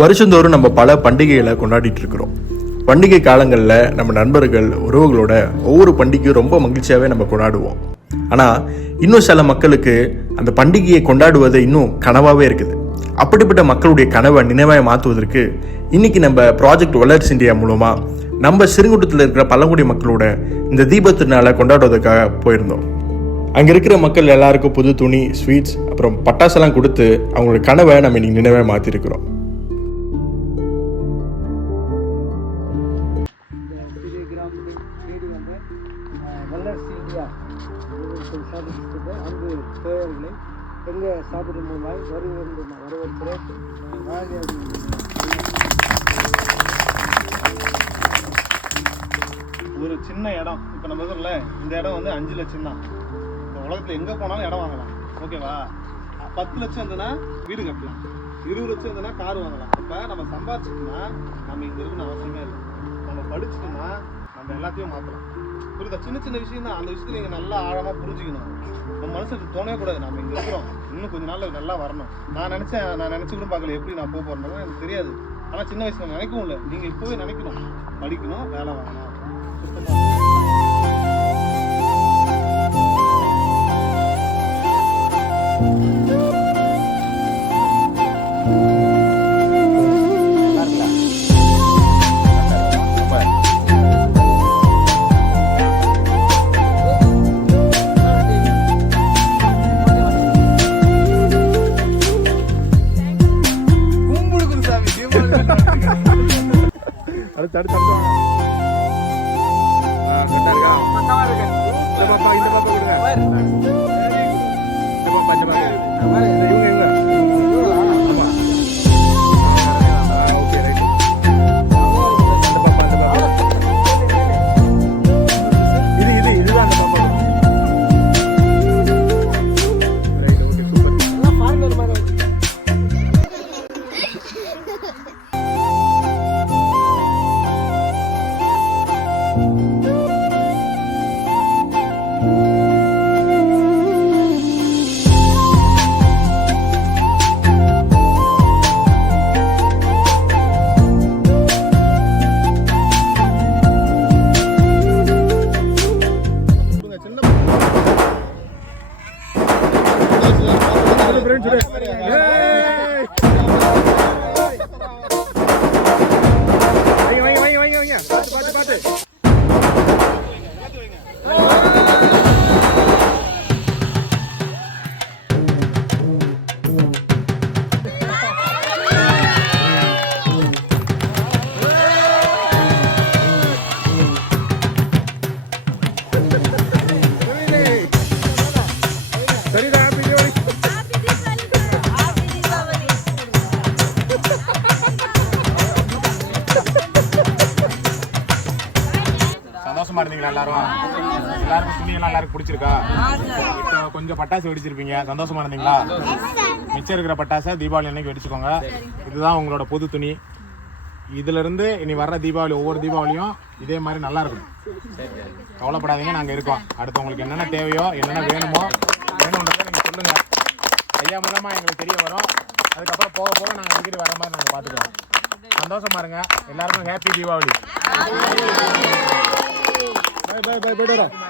வருஷந்தோறும் நம்ம பல பண்டிகைகளை கொண்டாடிட்டு இருக்கிறோம். பண்டிகை காலங்களில் நம்ம நண்பர்கள் உறவுகளோட ஒவ்வொரு பண்டிகையும் ரொம்ப மகிழ்ச்சியாகவே நம்ம கொண்டாடுவோம். ஆனால் இன்னும் சில மக்களுக்கு அந்த பண்டிகையை கொண்டாடுவது இன்னும் கனவாகவே இருக்குது. அப்படிப்பட்ட மக்களுடைய கனவை நினைவாய் மாற்றுவதற்கு இன்னைக்கு நம்ம ப்ராஜெக்ட் வளர்ச்சி இந்தியா மூலமாக நம்ம சிறுங்குட்டத்தில் இருக்கிற பழங்குடி மக்களோட இந்த தீப திருநாளை கொண்டாடுவதற்காக போயிருந்தோம். அங்கே இருக்கிற மக்கள் எல்லாருக்கும் புது துணி, ஸ்வீட்ஸ், அப்புறம் பட்டாசெல்லாம் கொடுத்து அவங்களோட கனவை நம்ம இன்னைக்கு நினைவாய் மாற்றிருக்கிறோம். எங்கே சாப்பிடும் மூலமாய் வரவேற்கிறேன். ஒரு சின்ன இடம் இப்போ நம்ம இருக்குல்ல, இந்த இடம் வந்து 5 லட்சம் தான். இந்த உலகத்தில் எங்கே போனாலும் இடம் வாங்கலாம், ஓகேவா? 10 லட்சம் இருந்ததுன்னா வீடு கட்டலாம், 20 லட்சம் இருந்ததுன்னா கார் வாங்கலாம். இப்போ நம்ம சம்பாதிச்சிட்டோம்னா நம்ம இங்கே இருக்கணும் அவசியமே இல்லை. நம்ம படிச்சுட்டோம்னா நம்ம எல்லாத்தையும் மாற்றலாம். புரியுதா? சின்ன சின்ன விஷயம் தான், அந்த விஷயத்தில் நீங்கள் நல்லா ஆழமாக புரிஞ்சுக்கணும். நம்ம மனசுக்கு தோணவே கூடாது நம்ம இங்கே இருக்கிறோம், இன்னும் கொஞ்ச நாள் நல்லா வரணும். நான் நினச்சி கூட பார்க்கல எப்படி நான் போகிறேன்னு எனக்கு தெரியாது. ஆனால் சின்ன வயசுல நினைக்கவும் இல்லை. நீங்கள் இப்போவே நினைக்கணும், படிக்கணும், வேலை வாங்கணும். சந்தோஷமா இருந்தீங்களா எல்லாருக்கும் துணியெல்லாம் எல்லாருக்கும் பிடிச்சிருக்கா? இப்போ கொஞ்சம் பட்டாசு வெடிச்சிருப்பீங்க, சந்தோஷமா இருந்தீங்களா? மிச்சம் இருக்கிற பட்டாசை தீபாவளி அன்னைக்கு வெடிச்சுக்கோங்க. இதுதான் உங்களோட புது துணி. இதுல இருந்து இனி வர்ற தீபாவளி ஒவ்வொரு தீபாவளியும் இதே மாதிரி நல்லா இருக்கும். கவலைப்படாதீங்க, நாங்க இருக்கோம். அடுத்து உங்களுக்கு என்னென்ன தேவையோ என்னென்ன வேணும்ன்றதை நீங்க சொல்லுங்க. ஐயா மூலமா எங்களுக்கு தெரிய வரும். அதுக்கப்புறம் போக போக நாங்க அடிக்கடி வர மாதிரி நாங்க பாத்துக்கிறோம். சந்தோஷமா இருங்க. எல்லாருக்கும் ஹாப்பி தீபாவளி. Bye.